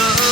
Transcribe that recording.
so